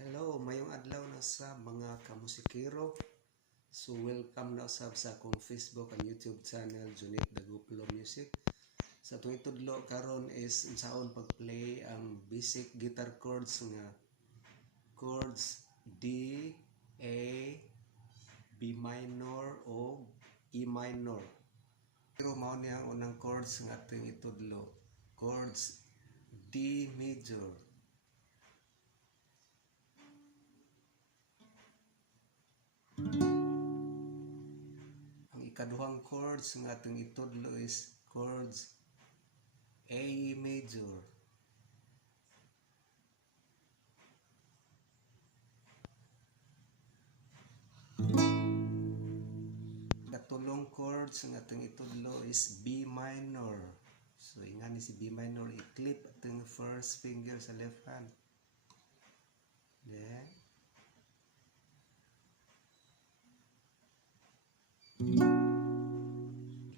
Hello, mayong adlaw na sa mga kamusikero. So welcome na usab sa akong Facebook and YouTube channel, Junit Daguplo Music. Sa itong itudlo karon is unsaon pag-play ang basic guitar chords nga chords D, A, B minor o E minor. Pero mao niya ang unang chords nga ating itudlo. Chords D major. Ang ikaduhang chords nga ating itudlo is chords A major. Katulong chords nga ating itudlo is B minor. So ingani si B minor, i-clip ating first finger sa left hand. Then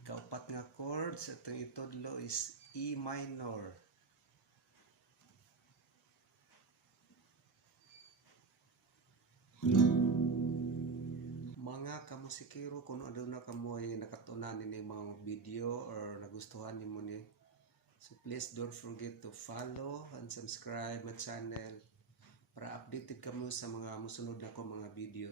ikaupat nga chord sa itong itudlo is E minor. Mga kamusikero, kung ano na kamoy nakatunan ni mga video or nagustuhan nimo ni, so please don't forget to follow and subscribe my channel para updated kamo sa mga musunod na ko mga videos.